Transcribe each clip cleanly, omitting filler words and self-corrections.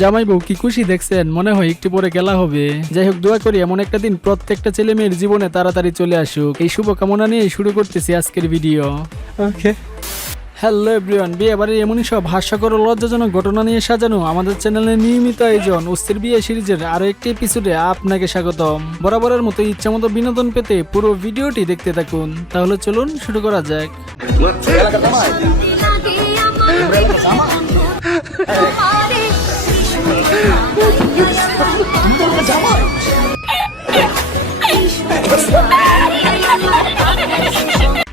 জামাই বউ কি খুশি দেখছেন, মনে হয় একটু পরে খেলা হবে। যাই হোক, দোয়া করি এমন একটা দিন প্রত্যেকটা ছেলে মেয়ের জীবনে তাড়াতাড়ি চলে আসুক। এই শুভকামনা নিয়ে শুরু করতেছি আজকের ভিডিও। ওকে, হ্যালো এভরিওয়ান, বিয়ে বাড়ির এমনই সব হাস্যকর ও লজ্জাজনক ঘটনা নিয়ে সাজানো আমাদের চ্যানেলের নিয়মিত আয়োজন অস্থির বিয়ে সিরিজের আরো একটি এপিসোডে আপনাকে স্বাগতম। বরাবরের মতো ইচ্ছা মতো বিনোদন পেতে পুরো ভিডিওটি দেখতে থাকুন। তাহলে চলুন শুরু করা যাক।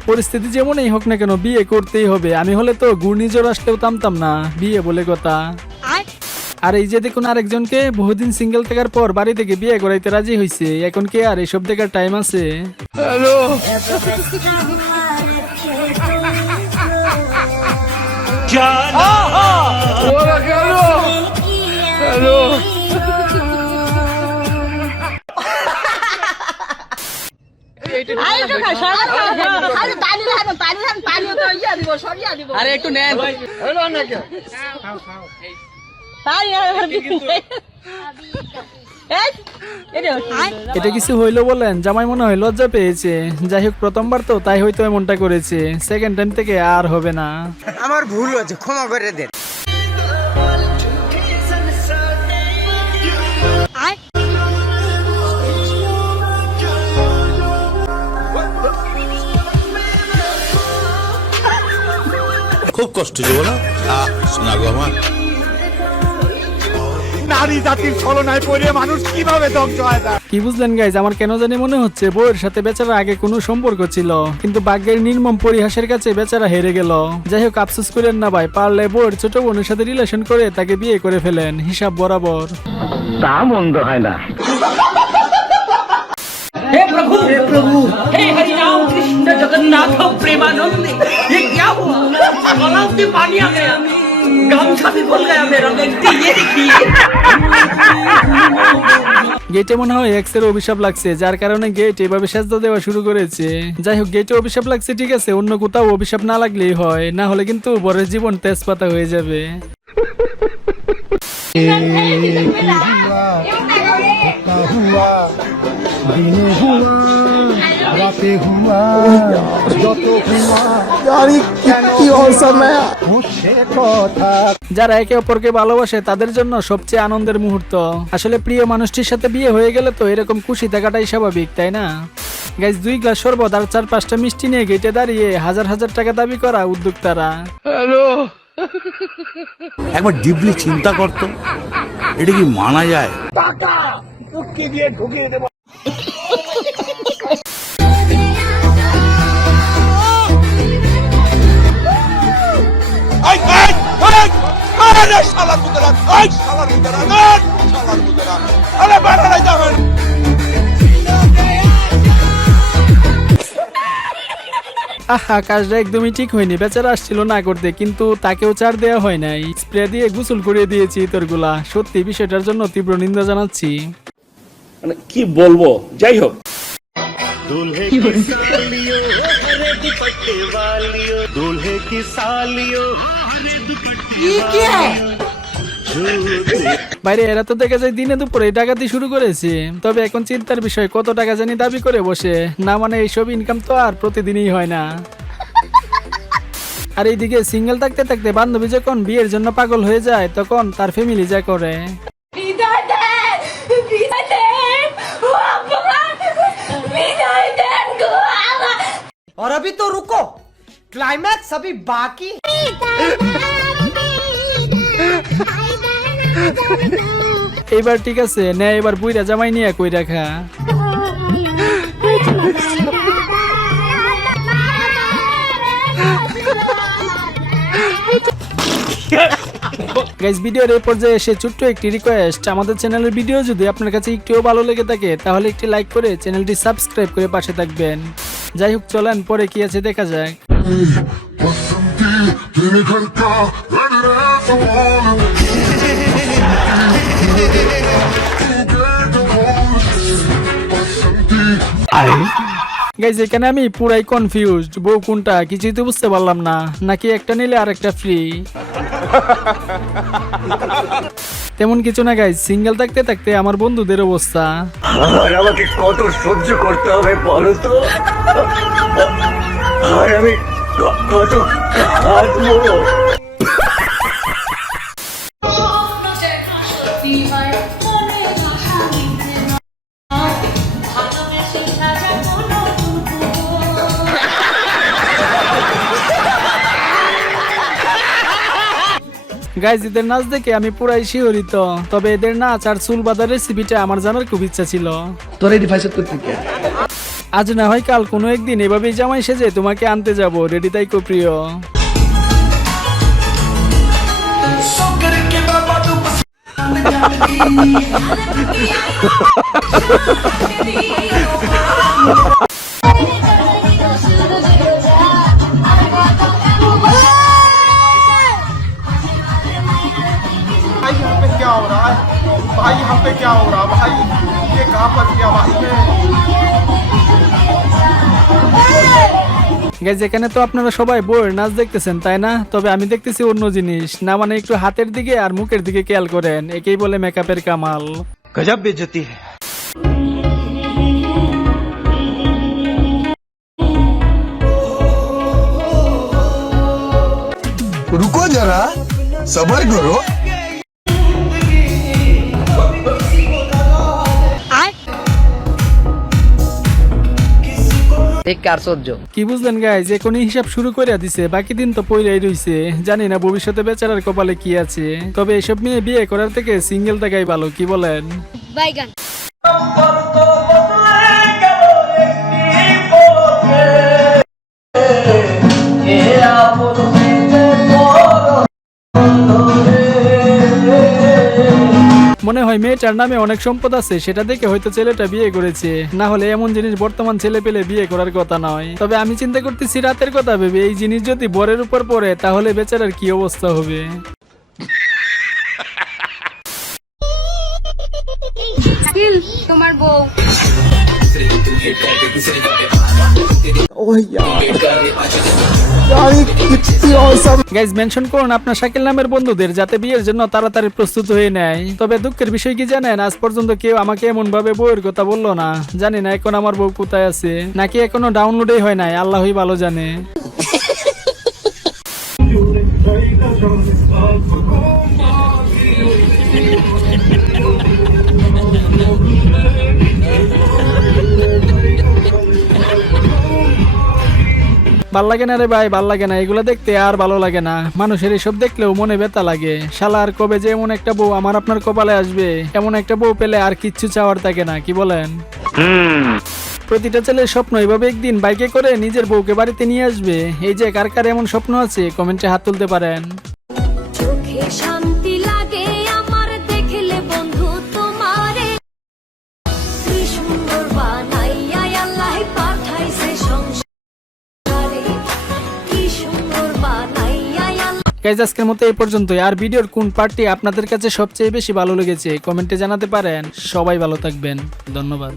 পরিস্থিতি যেমনই হোক না কেন বিয়ে করতেই হবে। আমি হলে তো ঘূর্ণিঝড় আসলেও থামতাম না, বিয়ে বলে কথা। আর এই যে দেখুন আরেকজনকে বহুদিন সিঙ্গেল থাকার পর বাড়ি থেকে বিয়ে করাইতে রাজি হয়েছে। এখন কি আর এসব দেখার টাইম আছে? হ্যালো, হ্যালো, আরে একটু নেন। এটা কিছু হইলো বলেন? জামাই মনে হয় লজ্জা পেয়েছে। যাই হোক, প্রথমবার তো তাই হয়তো এমনটা করেছে। সেকেন্ড টাইম থেকে আর হবে না। আমার ভুল হয়েছে, ক্ষমা করে দেন। খুব কষ্ট যে বলো শোনা গো আমার। নারী জাতির ছলনায় পড়ে মানুষ কিভাবে ধ্বংস হয় না। কি বুঝলেন গাইজ? আমার কেন জানি মনে হচ্ছে বউয়ের সাথে বেচারা আগে কোনো সম্পর্ক ছিল, কিন্তু ভাগ্যের নির্মম পরিহাসের কাছে বেচারা হেরে গেল। যাই হোক, আফসোস করেন না ভাই, পারলে বউয়ের ছোট বোনের সাথে রিলেশন করে তাকে বিয়ে করে ফেলেন, হিসাব বরাবর। তা মন্দ হয় না। हे प्रभु, हे हरि राम कृष्ण जगन्नाथ प्रेमानंद, ये क्या हुआ? तालाब में पानी आ गया, गामछा भी खुल गया मेरा। देखती ये देखिए। গেটে মনে হয় এক্সের অভিশাপ লাগছে, যার কারণে গেট এভাবে সেজদা দেওয়া শুরু করেছে। যাই হোক, গেটে অভিশাপ লাগছে ঠিক আছে, অন্য কোথাও অভিশাপ না লাগলেই হয়, না হলে কিন্তু বরের জীবন তেজপাতা হয়ে যাবে। যারা একে অপরকে ভালোবাসে তাদের জন্য সবচেয়ে আনন্দের মুহূর্ত। আসলে প্রিয় মানুষটির সাথে বিয়ে হয়ে গেলে তো এরকম খুশি থাকাটাই স্বাভাবিক, তাই না গাইজ? 2 গ্লাস শরবত আর 4-5টা মিষ্টি নিয়ে গেটে দাঁড়িয়ে হাজার হাজার টাকা দাবি করা উদ্যোক্তারা। হ্যালো, একবার ডিপলি চিন্তা করতো, এটা কি মানা যায়? আহা, কাজটা একদমই ঠিক হয়নি। বেচারা আসছিল না করতে, কিন্তু তাকেও ছাড় দেওয়া হয় নাই। স্প্রে দিয়ে গোসল করিয়ে দিয়েছি ইতরগুলা। সত্যি বিষয়টার জন্য তীব্র নিন্দা জানাচ্ছি। মানে কি বলবো, যাই হোক। বাইরে এরা তো দেখা যায় দিনে দুপুরে ডাকাতি শুরু করেছে। তবে এখন চিন্তার বিষয়, কত টাকা জানি দাবি করে বসে। না মানে এইসব ইনকাম তো আর প্রতিদিনই হয় না। আর এইদিকে সিঙ্গেল থাকতে থাকতে বান্ধবী যখন বিয়ের জন্য পাগল হয়ে যায়, তখন তার ফ্যামিলি যা করে। और अभी तो रुको, क्लाइमैक्स अभी बाकी। এইবার ঠিক আছে, নে এবার বুইরা জামাই নিয়ে কই রাখা। গাইস, ভিডিওর এই পর্যায়ে এসে ছোট্ট একটি রিকোয়েস্ট, আমাদের চ্যানেলের ভিডিও যদি আপনার কাছে একটুও ভালো লেগে থাকে তাহলে একটি লাইক করে চ্যানেলটি সাবস্ক্রাইব করে পাশে থাকবেন। যাই হোক, চলেন পরে কি আছে দেখা যাক। গাইজ এখানে আমি পুরাই কনফিউজড, বউ কোনটা কিছুই তো বুঝতে পারলাম না, নাকি একটা নিলে আরেকটা ফ্রি। তেমন কিছু না গাইজ, সিঙ্গেল থাকতে থাকতে আমার বন্ধুদের অবস্থা। আর আমাকে কত সহ্য করতে হবে বলো তো, আর আমি কত কাঁদবো। গাইজ এদের নাচ দেখে আমি পুরাই শিহরিত, তবে এদের নাচ আর চুল বাঁধার রেসিপিটা আমার জানার খুব ইচ্ছা ছিল। আজ না হয় কাল কোনো একদিন এভাবেই জামাই সেজে তোমাকে আনতে যাব, রেডি তাইকো প্রিয়। भाई यहाँ पे क्या हो रहा है, भाई यहाँ पे क्या हो रहा है, भाई ये कहाँ फंस गया भाई मैं। গাইজ এখানে তো আপনারা সবাই বউয়ের নাচ দেখতেছেন তাই না, তবে আমি দেখতেছি অন্য জিনিস। না মানে একটু হাতের দিকে আর মুখের দিকে খেয়াল করেন, একেই বলে মেকআপের কামাল। गजब बेइज्जती है। रुको जरा, सबर करो। কি বুঝলেন গাইজ, এখনই হিসাব শুরু করে দিছে, বাকি দিন তো পইরাই রইছে। জানি না ভবিষ্যতে বেচারার কপালে কি আছে, তবে এসব নিয়ে বিয়ে করার থেকে সিঙ্গেল থাকাই ভালো, কি বলেন? বাইগান। মনে হয় মেয়েটার নামে অনেক সম্পদ আছে, সেটা দেখে হয়তো ছেলেটা বিয়ে করেছে, না হলে এমন জিনিস বর্তমান ছেলে পেলে বিয়ে করার কথা নয়। তবে আমি চিন্তা করতেছি রাতের কথা ভেবে, এই জিনিস যদি বরের উপর পড়ে তাহলে বেচারার কি অবস্থা হবে। তোমার বউ গাইজ মেনশন করুন আপনার শাকিল নামের বন্ধুদের, যাতে বিয়ের জন্য তাড়াতাড়ি প্রস্তুত হয়ে নেয়। তবে দুঃখের বিষয় কি জানেন, আজ পর্যন্ত কেউ আমাকে এমন ভাবে বউয়ের কথা বললো না। জানি না এখন আমার বউ কোথায় আছে, নাকি এখনো ডাউনলোডই হয় নাই, আল্লাহই ভালো জানে। ভাল লাগে না রে ভাই, ভাল লাগে না, এগুলো দেখতে আর ভালো লাগে না। মানুষের এসব দেখলেও মনে ব্যথা লাগে। শালা আর কবে যে এমন একটা বউ আমার আপনার কপালে আসবে, এমন একটা বউ পেলে আর কিচ্ছু চাওয়ার থাকে না, কি বলেন? প্রতিটা ছেলের স্বপ্ন এভাবে একদিন বাইকে করে নিজের বউকে বাড়িতে নিয়ে আসবে। এই যে কার কার এমন স্বপ্ন আছে কমেন্টে হাত তুলতে পারেন। চোখে শান্তি লাগে আমার দেখলে বন্ধু তোমারে, কি সুন্দর বানাইয়া আল্লাহ পাঠাইছে সংসারে, কি সুন্দর বানাইয়া আল্লাহ। গাইজ আজকের মতো এই পর্যন্তই। আর ভিডিওর কোন পার্টটি আপনাদের কাছে সবচেয়ে বেশি ভালো লেগেছে কমেন্টে জানাতে পারেন। সবাই ভালো থাকবেন, ধন্যবাদ।